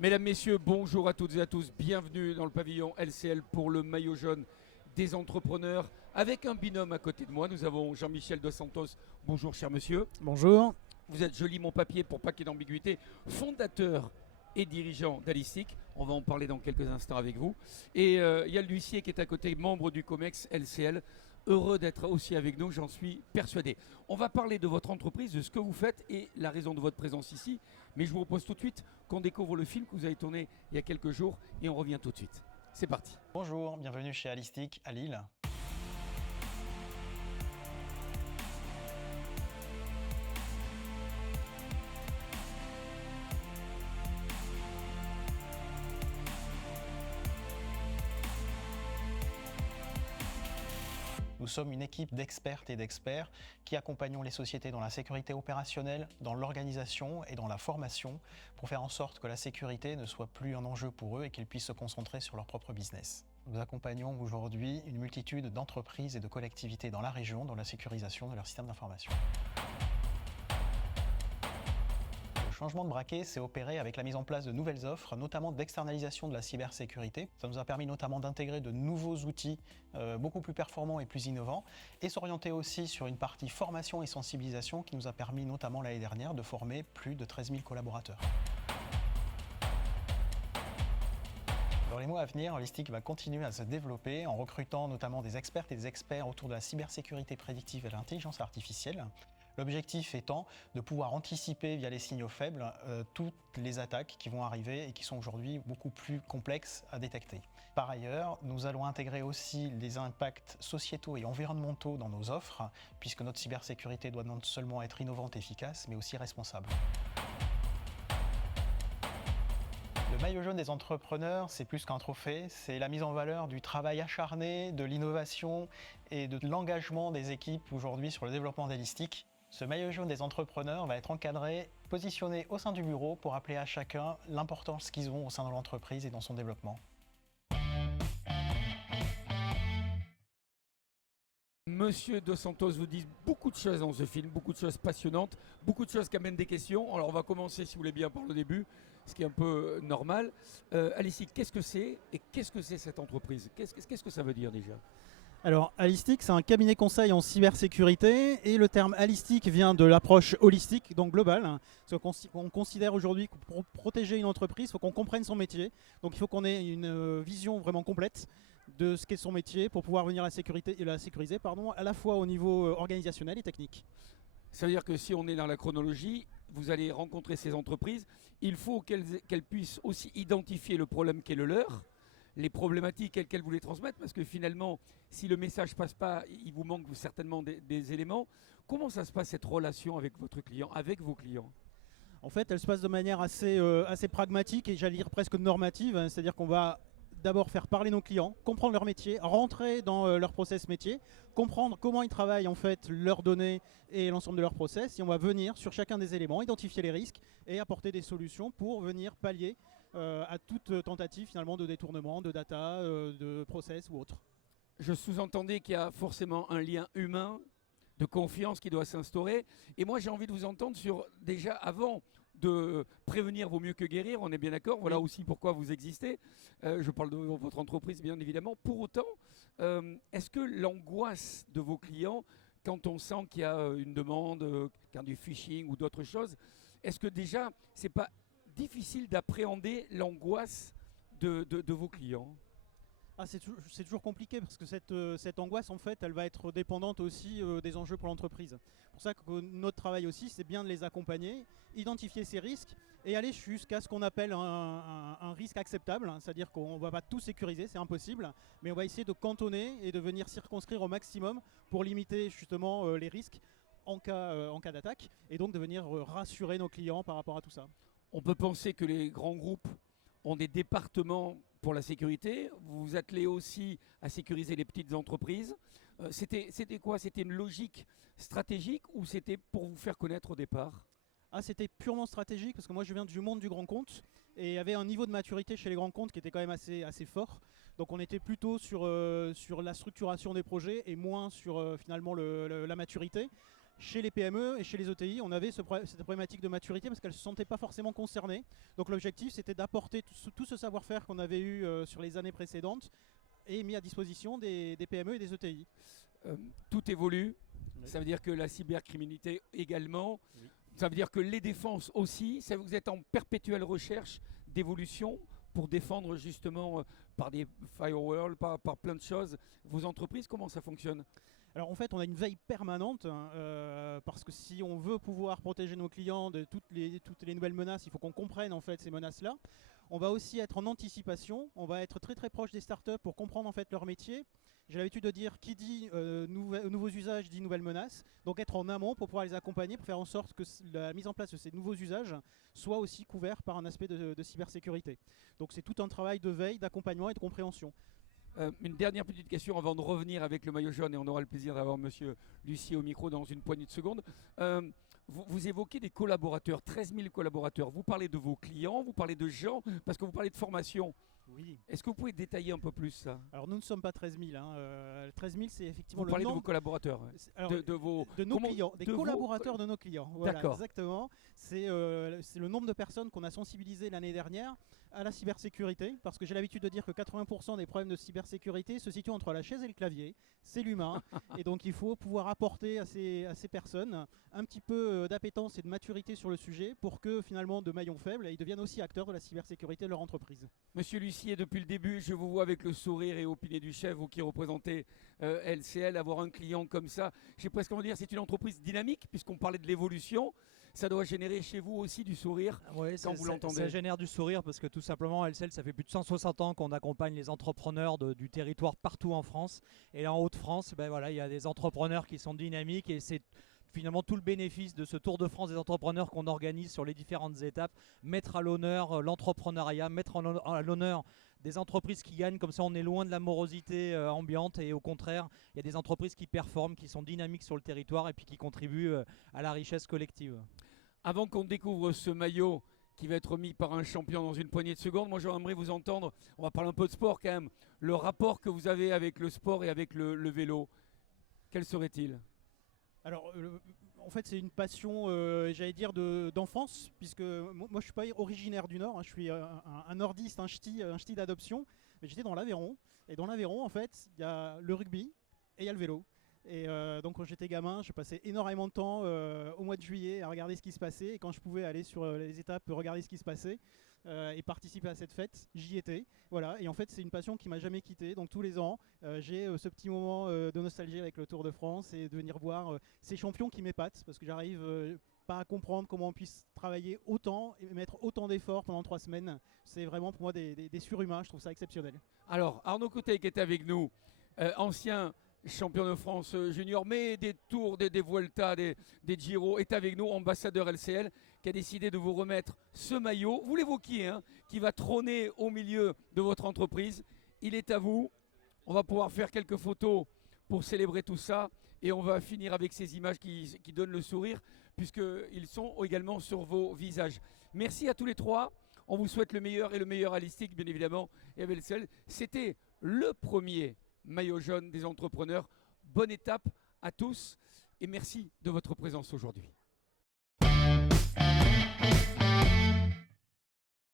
Mesdames, Messieurs, bonjour à toutes et à tous. Bienvenue dans le pavillon LCL pour le maillot jaune des entrepreneurs. Avec un binôme à côté de moi, nous avons Jean-Michel Dos Santos. Bonjour, cher monsieur. Bonjour. Vous êtes joli, mon papier, pour pas qu'il y ait d'ambiguïté. Fondateur et dirigeant d'Alistic. On va en parler dans quelques instants avec vous. Et il y a l'huissier qui est à côté, membre du COMEX LCL. Heureux d'être aussi avec nous, j'en suis persuadé. On va parler de votre entreprise, de ce que vous faites et la raison de votre présence ici. Mais je vous propose tout de suite qu'on découvre le film que vous avez tourné il y a quelques jours et on revient tout de suite. C'est parti. Bonjour, bienvenue chez Alistic à Lille. Nous sommes une équipe d'expertes et d'experts qui accompagnons les sociétés dans la sécurité opérationnelle, dans l'organisation et dans la formation pour faire en sorte que la sécurité ne soit plus un enjeu pour eux et qu'ils puissent se concentrer sur leur propre business. Nous accompagnons aujourd'hui une multitude d'entreprises et de collectivités dans la région dans la sécurisation de leur système d'information. Le changement de braquet s'est opéré avec la mise en place de nouvelles offres, notamment d'externalisation de la cybersécurité. Ça nous a permis notamment d'intégrer de nouveaux outils beaucoup plus performants et plus innovants et s'orienter aussi sur une partie formation et sensibilisation qui nous a permis notamment l'année dernière de former plus de 13 000 collaborateurs. Dans les mois à venir, Alistic va continuer à se développer en recrutant notamment des expertes et des experts autour de la cybersécurité prédictive et de l'intelligence artificielle. L'objectif étant de pouvoir anticiper via les signaux faibles toutes les attaques qui vont arriver et qui sont aujourd'hui beaucoup plus complexes à détecter. Par ailleurs, nous allons intégrer aussi les impacts sociétaux et environnementaux dans nos offres, puisque notre cybersécurité doit non seulement être innovante et efficace, mais aussi responsable. Le maillot jaune des entrepreneurs, c'est plus qu'un trophée, c'est la mise en valeur du travail acharné, de l'innovation et de l'engagement des équipes aujourd'hui sur le développement d'Alistic. Ce maillot jaune des entrepreneurs va être encadré, positionné au sein du bureau pour rappeler à chacun l'importance qu'ils ont au sein de l'entreprise et dans son développement. Monsieur Dos Santos vous dit beaucoup de choses dans ce film, beaucoup de choses passionnantes, beaucoup de choses qui amènent des questions. Alors on va commencer, si vous voulez bien, par le début, ce qui est un peu normal. Alistic, qu'est-ce que c'est et qu'est-ce que c'est cette entreprise? Qu'est-ce que ça veut dire déjà? Alors, Alistic, c'est un cabinet conseil en cybersécurité et le terme Alistic vient de l'approche holistique, donc globale. On considère aujourd'hui que pour protéger une entreprise, il faut qu'on comprenne son métier. Donc, il faut qu'on ait une vision vraiment complète de ce qu'est son métier pour pouvoir venir la sécuriser, à la fois au niveau organisationnel et technique. Ça veut dire que si on est dans la chronologie, vous allez rencontrer ces entreprises, il faut qu'elles puissent aussi identifier le problème qui est le leur, les problématiques qu'elles vous les transmettent, parce que finalement, si le message passe pas, il vous manque certainement des éléments. Comment ça se passe cette relation avec votre client, avec vos clients? En fait, elle se passe de manière assez pragmatique et j'allais dire presque normative, hein. C'est-à-dire qu'on va d'abord faire parler nos clients, comprendre leur métier, rentrer dans leur process métier, comprendre comment ils travaillent en fait, leurs données et l'ensemble de leur process. Et on va venir sur chacun des éléments, identifier les risques et apporter des solutions pour venir pallier à toute tentative finalement de détournement, de data, de process ou autre. Je sous-entendais qu'il y a forcément un lien humain de confiance qui doit s'instaurer. Et moi, j'ai envie de vous entendre sur, déjà avant de prévenir vaut mieux que guérir, on est bien d'accord, voilà Oui. aussi pourquoi vous existez. Je parle de votre entreprise, bien évidemment. Pour autant, est-ce que l'angoisse de vos clients, quand on sent qu'il y a une demande, qu'il y a du phishing ou d'autres choses, est-ce que déjà, c'est pas difficile d'appréhender l'angoisse de vos clients? C'est toujours compliqué parce que cette angoisse, en fait, elle va être dépendante aussi des enjeux pour l'entreprise. C'est pour ça que notre travail aussi, c'est bien de les accompagner, identifier ces risques et aller jusqu'à ce qu'on appelle un risque acceptable. C'est-à-dire qu'on ne va pas tout sécuriser, c'est impossible, mais on va essayer de cantonner et de venir circonscrire au maximum pour limiter justement les risques en cas d'attaque et donc de venir rassurer nos clients par rapport à tout ça. On peut penser que les grands groupes ont des départements pour la sécurité. Vous vous attelez aussi à sécuriser les petites entreprises. C'était quoi? C'était une logique stratégique ou c'était pour vous faire connaître au départ? C'était purement stratégique parce que moi je viens du monde du grand compte et il y avait un niveau de maturité chez les grands comptes qui était quand même assez fort. Donc on était plutôt sur la structuration des projets et moins sur finalement la maturité. chez les PME et chez les ETI, on avait cette problématique de maturité parce qu'elles ne se sentaient pas forcément concernées. Donc l'objectif, c'était d'apporter tout ce savoir-faire qu'on avait eu sur les années précédentes et mis à disposition des PME et des ETI. Tout évolue, Oui. ça veut dire que la cybercriminalité également, Oui. ça veut dire que les défenses aussi, ça, vous êtes en perpétuelle recherche d'évolution pour défendre justement par des firewalls, par plein de choses, vos entreprises, comment ça fonctionne? Alors en fait, on a une veille permanente parce que si on veut pouvoir protéger nos clients de toutes les nouvelles menaces, il faut qu'on comprenne en fait ces menaces-là. On va aussi être en anticipation, on va être très très proche des startups pour comprendre en fait leur métier. J'ai l'habitude de dire qui dit nouveaux usages dit nouvelles menaces. Donc être en amont pour pouvoir les accompagner, pour faire en sorte que la mise en place de ces nouveaux usages soit aussi couvert par un aspect de cybersécurité. Donc c'est tout un travail de veille, d'accompagnement et de compréhension. Une dernière petite question avant de revenir avec le maillot jaune et on aura le plaisir d'avoir Monsieur Lucier au micro dans une poignée de secondes. Vous évoquez des collaborateurs, 13 000 collaborateurs. Vous parlez de vos clients, vous parlez de gens, parce que vous parlez de formation. Oui. Est-ce que vous pouvez détailler un peu plus ça? Alors nous ne sommes pas 13 000. 13 000, c'est effectivement Vous le parlez de nombre vos collaborateurs, alors, de nos clients, des collaborateurs de nos clients. Voilà, D'accord. exactement. C'est le nombre de personnes qu'on a sensibilisées l'année dernière à la cybersécurité, parce que j'ai l'habitude de dire que 80% des problèmes de cybersécurité se situent entre la chaise et le clavier. C'est l'humain, et donc il faut pouvoir apporter à ces personnes un petit peu d'appétence et de maturité sur le sujet pour que finalement de maillons faibles, ils deviennent aussi acteurs de la cybersécurité de leur entreprise. Monsieur Lucier, depuis le début, je vous vois avec le sourire et opiné du chef, vous qui représentez LCL, avoir un client comme ça, j'ai presque envie de dire c'est une entreprise dynamique, puisqu'on parlait de l'évolution. Ça doit générer chez vous aussi du sourire quand vous l'entendez. Ça génère du sourire parce que tout simplement, LCL, ça fait plus de 160 ans qu'on accompagne les entrepreneurs du territoire partout en France. Et là, en Haute-France, ben voilà, il y a des entrepreneurs qui sont dynamiques et c'est finalement tout le bénéfice de ce Tour de France des entrepreneurs qu'on organise sur les différentes étapes, mettre à l'honneur l'entrepreneuriat, mettre à l'honneur des entreprises qui gagnent, comme ça on est loin de la morosité ambiante et au contraire, il y a des entreprises qui performent, qui sont dynamiques sur le territoire et puis qui contribuent à la richesse collective. Avant qu'on découvre ce maillot qui va être mis par un champion dans une poignée de secondes, moi j'aimerais vous entendre, on va parler un peu de sport quand même, le rapport que vous avez avec le sport et avec le vélo, quel serait-il? Alors, en fait, c'est une passion, j'allais dire, d'enfance, puisque moi, je ne suis pas originaire du Nord, hein, je suis un nordiste, un ch'ti d'adoption, mais j'étais dans l'Aveyron. Et dans l'Aveyron, en fait, il y a le rugby et il y a le vélo. Et donc, quand j'étais gamin, je passais énormément de temps au mois de juillet à regarder ce qui se passait. Et quand je pouvais aller sur les étapes, regarder ce qui se passait et participer à cette fête, j'y étais. Voilà. Et en fait, c'est une passion qui m'a jamais quitté. Donc, tous les ans, j'ai ce petit moment de nostalgie avec le Tour de France et de venir voir ces champions qui m'épatent parce que j'arrive pas à comprendre comment on puisse travailler autant et mettre autant d'efforts pendant 3 semaines. C'est vraiment pour moi des surhumains. Je trouve ça exceptionnel. Alors, Arnaud Couteil qui est avec nous, ancien champion de France junior, mais des Tours, des Vuelta, des Giro, est avec nous, ambassadeur LCL, qui a décidé de vous remettre ce maillot. Vous l'évoquiez, hein, qui va trôner au milieu de votre entreprise. Il est à vous. On va pouvoir faire quelques photos pour célébrer tout ça. Et on va finir avec ces images qui donnent le sourire, puisqu'ils sont également sur vos visages. Merci à tous les trois. On vous souhaite le meilleur et le meilleur à l'ISTIC, bien évidemment, et à LCL. C'était le premier maillot jaune des entrepreneurs. Bonne étape à tous et merci de votre présence aujourd'hui.